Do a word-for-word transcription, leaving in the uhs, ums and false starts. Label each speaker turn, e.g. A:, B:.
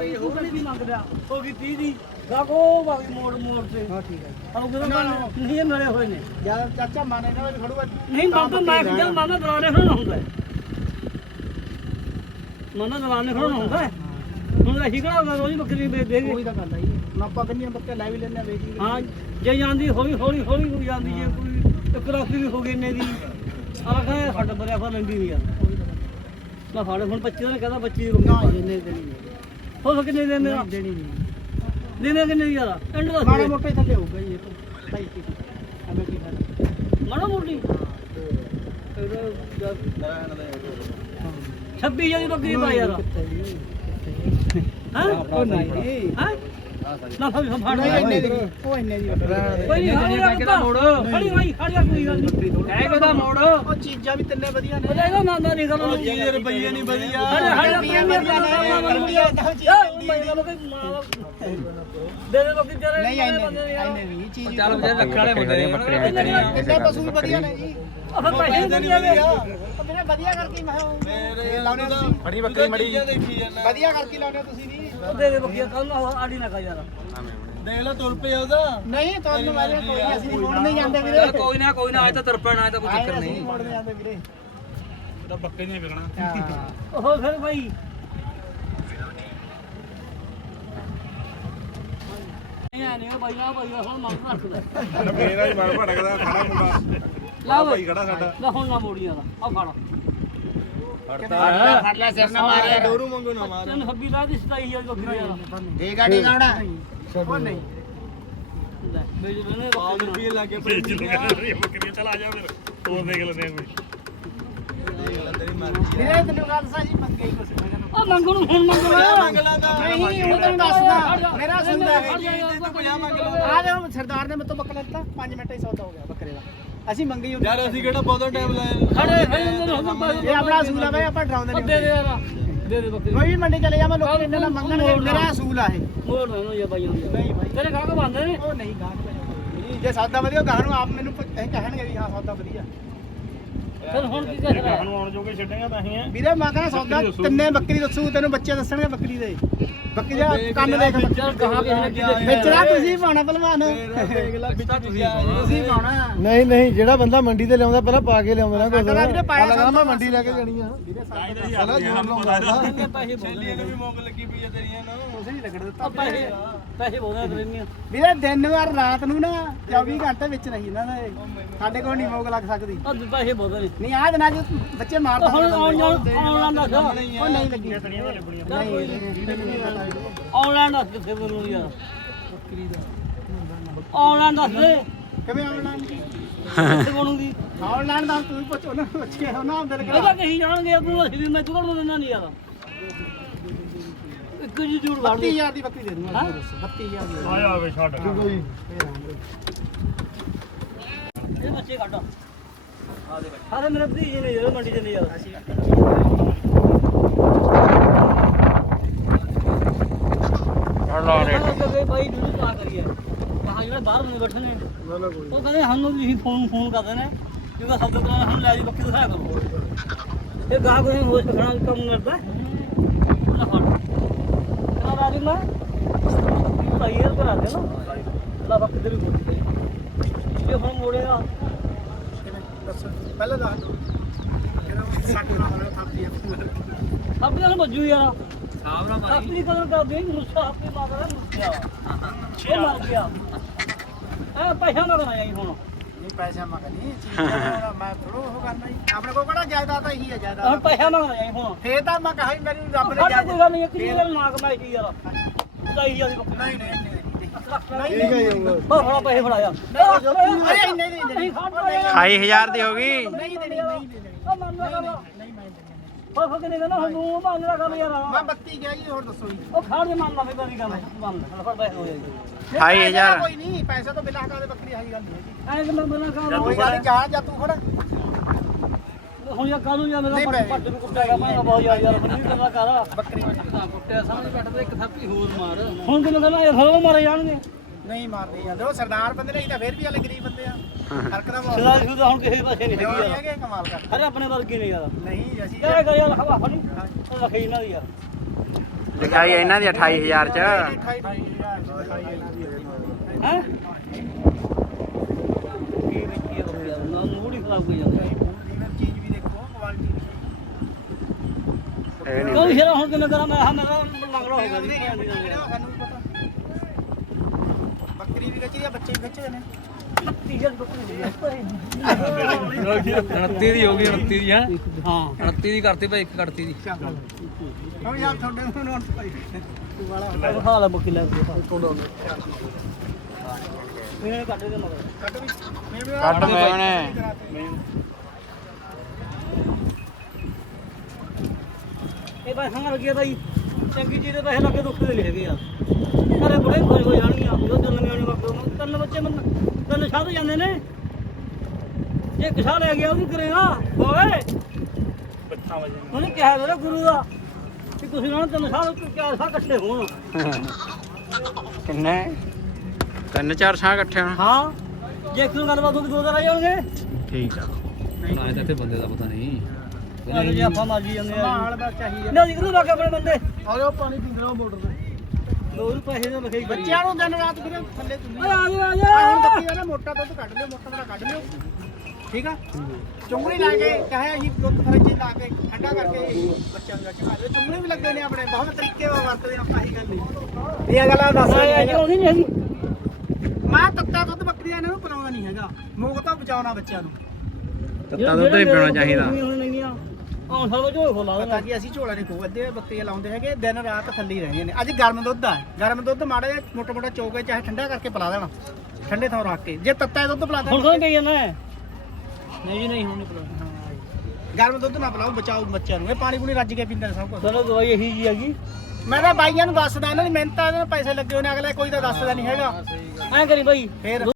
A: ਰੁਪਏ ਹੋਰ ਨਹੀਂ ਮੰਗ ਲਿਆ ਹੋ ਗਈ ਤੀਹ ਦੀ ਗਾਗੋ ਬਾਗੀ ਮੋੜ ਮੋੜ ਤੇ ਹਾਂ ਠੀਕ ਹੈ ਹਾਂ ਉਹ ਨਹੀਂ ਇਹ ਨਲੇ ਹੋਏ ਨੇ ਯਾਰ ਚਾਚਾ ਮਾਨੇ ਨਾ ਖੜੂਗਾ ਨਹੀਂ ਬੰਦਾ ਮੈਂ ਜਦ ਮਾਨਾ ਦਰਾਨੇ ਖੜਨਾ ਹੁੰਦਾ ਮਾਨਾ ਦਰਾਨੇ ਖੜਨਾ ਹੁੰਦਾ ਹੁਣ ਅਸੀਂ ਕਿਹੜਾ ਰੋਜ਼ ਬੱਕਰੀ ਵੇਚ ਦੇਗੇ ਕੋਈ ਤਾਂ ਗੱਲ ਆਈ ਹੁਣ ਆਪਾਂ ਕਿੰਨੀਆਂ ਬੱਕਰੀਆਂ ਲੈ ਵੀ ਲੈਣੇ ਆ ਵੇਚ ਹਾਂ ਜੇ ਜਾਂਦੀ ਹੌਲੀ ਹੌਲੀ ਹੌਲੀ ਹੋ ਜਾਂਦੀ ਜੇ ਕੋਈ ਇੱਕ ਰਾਸੀ ਵੀ ਹੋ ਗਈ ਇੰਨੇ ਦੀ ਆਹ ਕਹਿੰਦਾ ਫੱਟ ਬਰਿਆ ਫਾ ਲੰਗੀ ਨਹੀਂ ਯਾਰ ਨਾ ਫਾੜੇ ਹੁਣ ਬੱਚੇ ਨੇ ਕਹਿੰਦਾ ਬੱਚੀ ਦੀ ਨਾ ਇੰਨੇ ਦੇਣੀ ਹੋ ਕਿੰਨੇ ਦੇਣੇ ਆ ਦੇਣੀ ਨਹੀਂ ਦੇਣੇ ਕਿੰਨੇ ਦੀ ਯਾਰ ਐਂਡ ਦਾ ਮਾੜਾ ਮੋਟਾ ਹੀ ਥੱਲੇ ਹੋਊਗਾ ਜੀ ਭਾਈ ਕੀ ਐਵੇਂ ਕੀ ਫਾਇਦਾ ਮਾੜਾ ਮੋਟੀ ਛੱਬੀ ਹਜ਼ਾਰ ਦੀ ਬੱਕਰੀ ਪਾ ਯਾਰ ਹਾਂ ਉਹ ਨਹੀਂ ਹਾਂ ਨਾ ਫੜ ਫੜ ਇੰਨੇ ਦੀ ਉਹ ਇੰਨੇ ਦੀ ਕੋਈ ਨਹੀਂ ਹਣੀ ਕਿਹਦਾ ਮੋੜ ਖੜੀ ਭਾਈ ਖੜੀ ਕੋਈ ਗੱਲ ਨਹੀਂ ਹੈ ਕਿਹਦਾ ਮੋੜ ਉਹ ਚੀਜ਼ਾਂ ਵੀ ਤਿੰਨੇ ਵਧੀਆ ਨੇ ਉਹਦਾ ਨਾ ਨਾ ਨਹੀਂ ਗੱਲ ਚੀਜ਼ ਰੁਪਈਏ ਨਹੀਂ ਵਧੀਆ ਹਣੀ ਰੁਪਈਏ ਦੇ ਦੇ ਲੋਕੀ ਤੇਰੇ ਨਹੀਂ ਇੰਨੇ ਨਹੀਂ ਚੀਜ਼ ਚੱਲ ਜੇ ਰੱਖਣ ਵਾਲੇ ਮੁੰਡੇ ਕਿੰਨੇ ਪਸ਼ੂ ਵੀ ਵਧੀਆ ਨੇ ਜੀ ਉਹ ਪੈਸੇ ਵਧੀਆ ਨੇ ਮੇਰੇ ਵਧੀਆ ਕਰਕੇ ਮੈਂ ਮੇਰੇ ਲਾਉਣੇ ਦਾ ਬੜੀ ਬੱਕਰੀ ਮੜੀ ਵਧੀਆ ਕਰਕੇ ਲਾਉਣੇ ਤੁਸੀਂ ਵੀ ਦੇ ਦੇ ਬੱਕੀਆਂ ਕੱਲ ਨੂੰ ਆੜੀ ਨਾ ਖਾ ਯਾਰ ਦੇਖ ਲੈ ਤੁਰ ਪਿਆ ਉਹਦਾ ਨਹੀਂ ਤੁਹਾਨੂੰ ਮਾਰੇ ਕੋਈ ਅਸੀਂ ਨਹੀਂ ਮੋੜ ਨਹੀਂ ਜਾਂਦੇ ਵੀਰੇ ਕੋਈ ਨਾ ਕੋਈ ਨਾ ਅੱਜ ਤਾਂ ਤਰਪਣ ਆਇਆ ਤਾਂ ਕੋਈ ਚੱਕਰ ਨਹੀਂ ਮੋੜ ਨਹੀਂ ਜਾਂਦੇ ਵੀਰੇ ਉਹਦਾ ਬੱਕੇ ਨਹੀਂ ਵਿਕਣਾ ਉਹ ਫਿਰ ਭਾਈ ਨਹੀਂ ਆ ਨਹੀਂ ਭਾਈ ਆ ਭਾਈ ਹੁਣ ਮੰਗ ਰੱਖਦਾ ਮੇਰਾ ਹੀ ਮਨ ਭੜਕਦਾ ਖੜਾ ਮੁੰਡਾ ਲਾ ਭਾਈ ਖੜਾ ਸਾਡਾ ਲੈ ਹੁਣ ਨਾ ਮੋੜੀਆਂ ਦਾ ਆ ਫੜ ਫੜ ਲੈ ਸਿਰ ਨਾ ਮਾਰਿਆ ਡੋਰੂ ਮੰਗੋ ਨਾ ਮਾਰ ਤੈਨੂੰ ਹੱਬੀ ਲਾ ਦੀ ਸਤਾਈ ਹਜ਼ਾਰ ਬੱਕਰੀ ਆ ਠੀਕ ਆ ਠੀਕ ਆ ਉਹ ਨਹੀਂ ਲੈ ਮੇਰੇ ਨੇ ਪੰਜ ਰੁਪਏ ਲਾ ਕੇ ਵੇਚ ਲਗਾ ਬੱਕਰੀ ਚਲ ਆ ਜਾ ਫਿਰ ਹੋਰ ਦੇਖ ਲੈਂਦੇ ਆ ਕੋਈ ਤੇਰੀ ਮਰਜ਼ੀ ਵੀਰੇ ਤੈਨੂੰ ਗੱਲ ਸਾਜੀ ਮੰਗੇ ਹੀ ਕੁਛ ਉਹ ਮੰਗੂ ਨੂੰ ਹੁਣ ਮੰਗ ਲੈ ਮੰਗ ਲਾਂਗਾ ਨਹੀਂ ਉਹ ਤੈਨੂੰ ਦੱਸਦਾ ਮੇਰਾ ਸੁਣਦਾ ਹੈ ਜੀ ਤੂੰ ਪੰਜਾਹ ਮੰਗ ਲਾ ਆ ਦੇ ਸਰਦਾਰ ਨੇ ਮੇਰੇ ਤੋਂ ਬੱਕਰਾ ਲਿੱਤਾ ਪੰਜ ਮਿੰਟ ਹੀ ਸੌਦਾ ਹੋ ਗਿਆ ਬੱਕਰੇ ਦਾ ਅਸੀਂ ਮੰਗੀ ਯਾਰ ਅਸੀਂ ਕਿਹੜਾ ਬਹੁਤਾ ਟਾਈਮ ਲਾਇਆ ਖੜੇ ਖੜੇ ਇਹ ਆਪਣਾ ਅਸੂਲ ਆ ਬਈ ਆਪਾਂ ਡਰਾਉਂਦੇ ਨਹੀਂ ਦੇ ਦੇ ਯਾਰ ਦੇ ਦੇ ਬੱਕਰੀ ਕੋਈ ਵੀ ਮੰਡੀ ਚਲੇ ਜਾ ਮੈਂ ਲੋਕੀ ਇਹਨਾਂ ਨਾਲ ਮੰਗਣਗੇ ਮੇਰਾ ਅਸੂਲ ਆ ਇਹ ਮੋੜ ਨਾ ਇਹ ਬਾਈਆਂ ਦੀ ਨਹੀਂ ਭਾਈ ਤੇਰੇ ਗਾਹਕ ਬੰਦੇ ਨੇ ਉਹ ਨਹੀਂ ਗਾਹਕ ਜੇ ਸੌਦਾ ਵਧੀਆ ਗਾਹਕ ਨੂੰ ਆਪ ਮੈਨੂੰ ਕਹਿਣਗੇ ਵੀ ਹਾਂ ਸੌਦਾ ਵਧੀਆ ਫਿਰ ਹੁਣ ਕੀ ਕਰ ਰਿਹਾ ਹੁਣ ਆਉਣ ਜੋਗੇ ਛੱਡੇਗਾ ਤਾਂ ਹੀ ਹੈ ਵੀਰੇ ਮੈਂ ਕਹਿੰਦਾ ਸੌਦਾ ਤਿੰਨੇ ਬੱਕਰੀ ਦੱਸੂ ਤੈਨੂੰ ਬੱਚੇ ਦੱਸਣਗੇ ਬੱਕਰੀ ਦੇ ਬੱਕਰੀ ਦਾ ਕੰਨ ਦੇਖ ਚੱਲ ਕਹਾਂ ਕਿਸੇ ਨੇ ਵੇਚਣਾ ਤੁਸੀਂ ਪਾਉਣਾ ਪਹਿਲਵਾਨ ਦੇਖ ਲੈ ਵਿੱਚ ਤੁਸੀਂ ਪਾਉਣਾ ਨਹੀਂ ਨਹੀਂ ਜਿਹੜਾ ਬੰਦਾ ਮੰਡੀ ਤੇ ਲਿਆਉਂਦਾ ਪਹਿਲਾਂ ਪਾ ਕੇ ਲਿਆਉਂਦਾ ਨਾ ਕੁਝ ਲੱਗਦਾ ਮੈਂ ਮੰਡੀ ਲੈ ਕੇ ਜਾਣੀ ਆ ਪਹਿਲਾਂ ਜੋਰ ਲਾਉਂਦਾ ਪੈਸੇ ਛੇਲੀਆਂ ਨੂੰ ਵੀ ਮੌਕ ਲੱਗੀ ਪਈ ਆ ਤੇਰੀਆਂ ਨੂੰ ਤੁਸੀਂ ਨਹੀਂ ਲੱਗਣ ਦਿੱਤਾ ਪੈਸੇ ਪੈਸੇ ਬੋਲਦਾ ਤੇਰੀਆਂ ਵੀਰੇ ਦਿਨ ਵਾਰ ਰਾਤ ਨੂੰ ਨਾ ਚੌਵੀ ਘੰਟੇ ਵਿੱਚ ਨਹੀਂ ਇਹਨਾਂ ਦੇ ਸਾਡੇ ਕੋਲ ਨਹੀਂ ਮੌਕ ਲੱਗ ਸਕਦੀ ਉਹ ਪੈਸੇ ਬੋਲਦੇ ਨੇ ਨਹੀਂ ਆ ਦਿਨਾਂ ਚ ਬੱਚੇ ਮਾਰਦਾ ਹੁਣ ਆਨਲਾਈਨ ਦਾ ਉਹ ਨਹੀਂ ਲੱਗੀ ਨਹੀਂ ਆਨਲਾਈਨ ਦੱਸ ਕਿੱਥੇ ਬੋਲੂ ਯਾਰ ਬੱਕਰੀ ਦਾ ਆਨਲਾਈਨ ਦੱਸ ਦੇ ਕਿਵੇਂ ਆਨਲਾਈਨ ਕਿੱਥੇ ਬਣੂਗੀ ਆਨਲਾਈਨ ਦਾ ਤੂੰ ਪੁੱਛ ਉਹਨਾਂ ਨੂੰ ਪੁੱਛ ਕੇ ਉਹਨਾਂ ਅੰਦਰ ਕਿਹੜਾ ਇਹਦਾ ਕਹੀ ਜਾਣਗੇ ਤੂੰ ਅਸੀਂ ਮੈਂ ਤੂੰ ਕੋਲ ਦਿੰਦਾ ਨਹੀਂ ਯਾਰ ਇੱਕ ਜੀ ਜੂੜ ਵਾੜ ਬੱਤੀ ਹਜ਼ਾਰ ਦੀ ਬੱਕਰੀ ਦੇ ਦੂੰਗਾ ਹਾਂ ਬੱਤੀ ਹਜ਼ਾਰ ਦੀ ਆਇਆ ਆਵੇ ਛੱਡ ਕੋਈ ਇਹ ਬੱਚੇ ਕੱਢ ਆ ਦੇ ਬੈਠ ਸਾਰੇ ਮੇਰੇ ਭਤੀਜੇ ਨੇ ਯਾਰ ਮੰਡੀ ਚ ਨਹੀਂ ਯਾਰ ਲਾ ਰੇ ਭਾਈ ਨੂੰ ਕਾ ਕਰੀਏ ਕਹਾਂ ਜਿਹੜੇ ਬਾਹਰ ਨੂੰ ਬੈਠੇ ਨੇ ਉਹ ਕਹਿੰਦੇ ਸਾਨੂੰ ਵੀ ਫੋਨ ਫੋਨ ਕਰਦੇ ਨੇ ਕਿਉਂਕਿ ਸਭ ਤੋਂ ਪਹਿਲਾਂ ਹਮ ਲੈ ਜੀ ਬੱਕੀ ਦਿਖਾਇਆ ਕਰੋ ਇਹ ਗਾਹ ਕੋਈ ਹੋਸ਼ ਖਣਾ ਕੰਮ ਕਰਦਾ ਨਾ ਫੜ ਨਾ ਰਾਜੂ ਨਾ ਭਾਈ ਇਹ ਕਰਾ ਦੇ ਨਾ ਲਾ ਬੱਕੀ ਦੇ ਵੀ ਬੋਲਦੇ ਇਹ ਹੁਣ ਮੋੜੇਗਾ ਪਹਿਲਾਂ ਦੱਸ ਦੋ ਕਿਹੜਾ ਸੱਟ ਨਾਲ ਥਾਪੀ ਥਾਪੀ ਨਾਲ ਮੱਜੂ ਯਾਰ ਸਾਵਰਾ ਮਾਰੀ ਆਪਣੀ ਕਦਰ ਕਰਦੇ ਨਹੀਂ ਮੁੱਛਾ ਆਪੇ ਮਾਰਦਾ ਮੁੱਛਾ ਇਹ ਮਰ ਗਿਆ ਇਹ ਪੈਸਾ ਮੰਗਣਾ ਜਾਈ ਹੁਣ ਨਹੀਂ ਪੈਸਾ ਮੰਗਣੀ ਚੀਜ਼ਾਂ ਮੈਂ ਥੋੜੋ ਉਹ ਕਰਨਾ ਜੀ ਆਪਣੇ ਕੋਲ ਕਿਹੜਾ ਜਾਇਦਾਦ ਹੀ ਹੈ ਜਾਇਦਾਦ ਹੁਣ ਪੈਸਾ ਮੰਗਣਾ ਜਾਈ ਹੁਣ ਫੇਰ ਤਾਂ ਮੈਂ ਕਹਾਂ ਮੈਨੂੰ ਰੱਬ ਨੇ ਜਾਇਦਾਦ ਕੋਈ ਗੱਲ ਨਹੀਂ ਕਿੰਨੀ ਗੱਲ ਨਾ ਕਮਾਈ ਕੀ ਯਾਰ ਸਹੀ ਆ ਦੀ ਨਹੀਂ ਨਹੀਂ ਠੀਕ ਹੈ ਜੀ ਬੜਾ ਪੈਸੇ ਫੜਾਇਆ ਅਰੇ ਨਹੀਂ ਨਹੀਂ
B: ਅਠਾਈ ਹਜ਼ਾਰ ਦੀ ਹੋ ਗਈ
A: ਨਹੀਂ ਦੇਣੀ ਨਹੀਂ ਦੇਣੀ ਉਹ ਮੰਨ ਲਾ ਨਹੀਂ ਮੈਂ ਉਹ ਫਕਨੇ ਕਹਿੰਦਾ ਹੁਣ ਨੂੰ ਮੰਨ ਲਾ ਕਰ ਯਾਰ ਮੈਂ ਬੱਤੀ ਗਿਆ ਜੀ ਹੋਰ ਦੱਸੋ ਜੀ ਉਹ ਖਾੜ ਦੇ ਮੰਨ ਲਾ ਫੇਰ ਦੀ ਗੱਲ ਮੰਨ ਲਾ ਫੜ ਪੈਸੇ ਹੋ ਜਾਏਗੀ
B: ਅਠਾਈ ਹਜ਼ਾਰ
A: ਕੋਈ ਨਹੀਂ ਪੈਸਾ ਤਾਂ ਬਿਨਾਂ ਕਾਦੇ ਬੱਕਰੀ ਆਈ ਗੱਲ ਨਹੀਂ ਐ ਕਿ ਮੈਂ ਬਿਨਾਂ ਕਾ ਕੋਈ ਗੱਲ ਜਾ ਜਾ ਤੂੰ ਫੜ ਹੁਣ ਯਾ ਕਾਨੂੰ ਜਾਂ ਮੇਰਾ ਪੱਟ ਨੂੰ ਕੁੱਟੇਗਾ ਮੈਂ ਬਹੁਤ ਯਾਰ ਯਾਰ ਨਹੀਂ ਕਰਨਾ ਕਰ ਬੱਕਰੀ ਦਾ ਕੁੱਟਿਆ ਸਮਝ ਕੱਟਦਾ ਇੱਕ ਥਾਪੀ ਹੋਰ ਮਾਰ ਹੁਣ ਕਿਨੂੰ ਕਹਿੰਦਾ ਇਹ ਹੋ ਮਾਰੇ ਜਾਣਗੇ ਨਹੀਂ ਮਾਰਦੇ ਜਾਂਦੇ ਉਹ ਸਰਦਾਰ ਬੰਦੇ ਨੇ ਤਾਂ ਫੇਰ ਵੀ ਵਾਲੇ ਗਰੀਬ ਬੰਦੇ ਆ ਫਰਕ ਦਾ ਮਾਰ ਸਰਦਾਰ ਸੁਦਾ ਹੁਣ ਕਿਸੇ ਪਾਸੇ ਨਹੀਂ ਹੈਗੀ ਯਾਰ ਹੈਗੇ ਕਮਾਲ ਕਰ ਅਰੇ ਆਪਣੇ ਵਰਗੇ ਨੇ ਯਾਰ ਨਹੀਂ ਅਸੀਂ ਕਿਆ ਕਰ ਯਾਰ ਹਵਾ ਫੜੀ ਉਹ ਰੱਖੀ ਨਾ ਯਾਰ
B: ਲਿਖਾਈ ਇਹਨਾਂ ਦੀ ਅਠਾਈ ਹਜ਼ਾਰ ਚ।
A: ਹੈ ਕੀ ਵੇਚੀ ਆ ਬੱਕਰੀ ਨਾ ਮੂਡ ਹੀ ਖਰਾਬ ਹੋ ਜਾਂਦਾ ਚੀਜ਼ ਵੀ ਦੇਖੋ ਕੁਆਲਿਟੀ
B: ਇਹ
A: ਕੋਈ
B: ਨਹੀਂ
A: ਸ਼ੇਰਾ ਹੁਣ ਕਿਵੇਂ ਕਰਾਂ ਮੈਂ ਹਾਂ ਮੇਰਾ ਲੰਗੜਾ ਹੋ ਗਿਆ ਜੀ
C: ਸਾਨੂੰ ਵੀ ਪਤਾ ਬੱਕਰੀ ਵੀ ਵੇਚੀ ਆ ਬੱਚੇ ਵੀ ਵੇਚੇ ਨੇ
D: ਉਨੱਤੀ ਦੀ ਹੋ ਗਈ ਉਨੱਤੀ ਦੀ ਹੈ
A: ਹਾਂ
D: ਉਨੱਤੀ ਦੀ ਕਰਤੀ ਭਾਈ ਇੱਕ ਕੱਟਤੀ ਦੀ
C: ਹਾਂ ਯਾਰ ਤੁਹਾਡੇ ਨੂੰ ਨੋਟ ਪਾਈ
A: ਖਾ ਲਾ ਬੱਕੀ ਲੈ ਕੇ ਇਹ ਕੱਢ ਦੇ ਮਗਰ
C: ਕੱਟ ਵੀ
B: ਕੱਟ ਮੇਵਣੇ
A: ਇਹ ਪੈਸਾ ਲੱਗਿਆ ਬਾਈ ਚੰਗੀ ਚੀਜ਼ ਦੇ ਪੈਸੇ ਲੱਗੇ ਦੁੱਖ ਦੇ ਹੈਗੇ ਆ ਘਰੇ ਬੜੇ ਖੁਸ਼ ਹੋ ਜਾਣਗੀਆਂ ਉਹ ਜਨਮ ਆਉਣੇ ਵਕਤ ਨੂੰ ਤਿੰਨ ਬੱਚੇ ਮਨ ਤਿੰਨ ਛੱਡ ਜਾਂਦੇ ਨੇ ਜੇ ਕਿਸਾ ਲੈ ਗਿਆ ਉਹ ਵੀ ਕਰੇਗਾ ਹੋਵੇ ਬੱਚਾ ਵਜੇ ਉਹਨੇ ਕਿਹਾ ਮੇਰਾ ਗੁਰੂ ਦਾ ਕਿ ਤੁਸੀਂ ਉਹਨਾਂ ਤਿੰਨ ਸਾਲ ਚਾਰ ਸਾਲ ਇਕੱਠੇ ਹੋਣ
B: ਕਿੰਨੇ ਤਿੰਨ ਚਾਰ ਸਾਂ ਇਕੱਠੇ ਹੋਣ।
A: ਹਾਂ ਜੇ ਕਿਉਂ ਗੱਲਬਾਤ ਹੋ ਗਈ ਦੋ ਦਿਨ ਰਹਿ ਜਾਣਗੇ
B: ਠੀਕ ਆ
D: ਨਾ ਇਹ ਤਾਂ ਇੱਥੇ ਬੰਦੇ ਦਾ ਪਤਾ ਨਹੀਂ
A: ਅਰੇ ਜੇ ਆਪਾਂ ਮਾਰੀ ਜਾਂਦੇ ਆ
C: ਮਾਲ ਬਸ ਚਾਹੀਦਾ
A: ਨਾ ਜੀ ਕਿਉਂ ਬਾਕੀ ਆਪਣੇ ਬੰਦੇ
C: ਆਓ ਪਾਣੀ ਪੀਂਦੇ ਰਹੋ ਮੋਟਰ ਤੇ
A: ਲੋਰ ਪੈਸੇ ਦੇ ਲਿਖਾਈ ਕਰੀ
C: ਬੱਚਿਆਂ ਨੂੰ ਦਿਨ ਰਾਤ ਵੀਰੇ ਥੱਲੇ ਤੁੰਨੀ
A: ਓਏ ਆ ਜਾ ਆ
C: ਆ
A: ਜਾ
C: ਹੁਣ ਬੱਕੀ ਆ ਨਾ ਮੋਟਾ ਦੁੱਧ ਕੱਢ ਲਿਓ ਮੋਟਾ ਦਾ ਕੱਢ ਲਿਓ ਠੀਕ ਆ ਚੁੰਗੜੀ ਲਾ ਕੇ ਕਹੇ ਅਸੀਂ ਦੁੱਧ ਫਰਿੱਜ ਲਾ ਕੇ ਠੰਡਾ ਕਰਕੇ ਬੱਚਿਆਂ ਨੂੰ ਚਖਾ ਦਿਓ ਚੁੰਗੜੀ ਵੀ ਲੱਗੇ ਨੇ ਆਪਣੇ ਬਹੁਤ ਤਰੀਕੇ ਨਾਲ ਵਰਤਦੇ ਆਪਾਂ ਇਹ ਗੱਲ ਨਹੀਂ ਇਹ ਗੱਲਾਂ ਦੱਸ
A: ਇਹ ਕਿਉਂ ਨਹੀਂ ਹੈਗੀ
C: ਮੈਂ ਤੱਤਾ ਦੁੱਧ ਬੱਕਰੀਆਂ ਇਹਨਾਂ ਨੂੰ ਪਿਲਾਉਣਾ ਨਹੀਂ ਹੈਗਾ ਮੂੰਹ ਤੋਂ ਬਚਾਉਣਾ ਬੱਚਿਆਂ ਨੂੰ
B: ਤੱਤਾ ਦੁੱਧ ਹੀ ਪੀਣਾ ਚਾਹੀਦਾ।
A: ਹਾਂ ਸਰਵ ਜੋ ਖੋਲਾ
C: ਪਤਾ ਕੀ ਅਸੀਂ ਝੋਲਾ ਨਹੀਂ ਖੋ ਅੱਧੇ ਬੱਕਰੀਆਂ ਲਾਉਂਦੇ ਹੈਗੇ ਦਿਨ ਰਾਤ ਥੱਲੇ ਹੀ ਰਹਿੰਦੇ ਨੇ ਅੱਜ ਗਰਮ ਦੁੱਧ ਆ ਗਰਮ ਦੁੱਧ ਮਾੜਾ ਜਿਹਾ ਮੋਟਾ ਮੋਟਾ ਚੋਕੇ ਚਾਹੇ ਠੰਡਾ ਕਰਕੇ ਪਿਲਾ ਦੇਣਾ ਠੰਡੇ ਥਾਂ ਰੱਖ ਕੇ ਜੇ ਤੱਤਾ ਦੁੱਧ ਪਿਲਾ
A: ਹੁਣ
C: ਦੇਣਾ
A: ਕੋਈ ਕਹੀ ਜਾਂਦਾ ਹੈ ਨਹੀਂ ਜੀ ਨਹੀਂ ਹੁਣ ਨਹੀਂ ਪਤਾ
C: ਗਰਮ ਦੁੱਧ ਨਾ ਪਿਲਾਓ ਬਚਾਓ ਬੱਚਿਆਂ ਨੂੰ ਇਹ ਪਾਣੀ ਪੂਣੀ ਰੱਜ ਕੇ ਪੀਂਦੇ ਨੇ ਸਭ ਕੁਝ
A: ਚਲੋ ਦਵਾਈ ਇਹੀ ਜੀ ਹੈਗੀ
C: ਮੈਂ ਤਾਂ ਬਾਈਆਂ ਨੂੰ ਦੱਸਦਾ ਇਹਨਾਂ ਦੀ ਮਿਹਨਤ ਆ ਇਹਨਾਂ ਨੂੰ ਪੈਸੇ ਲੱਗੇ ਹੋਏ ਨੇ ਅਗਲੇ ਕੋਈ ਤਾਂ ਦੱਸਦਾ ਨਹੀਂ ਹੈਗਾ
A: ਐਂ ਕਰੀ ਬਾਈ
C: ਫੇਰ?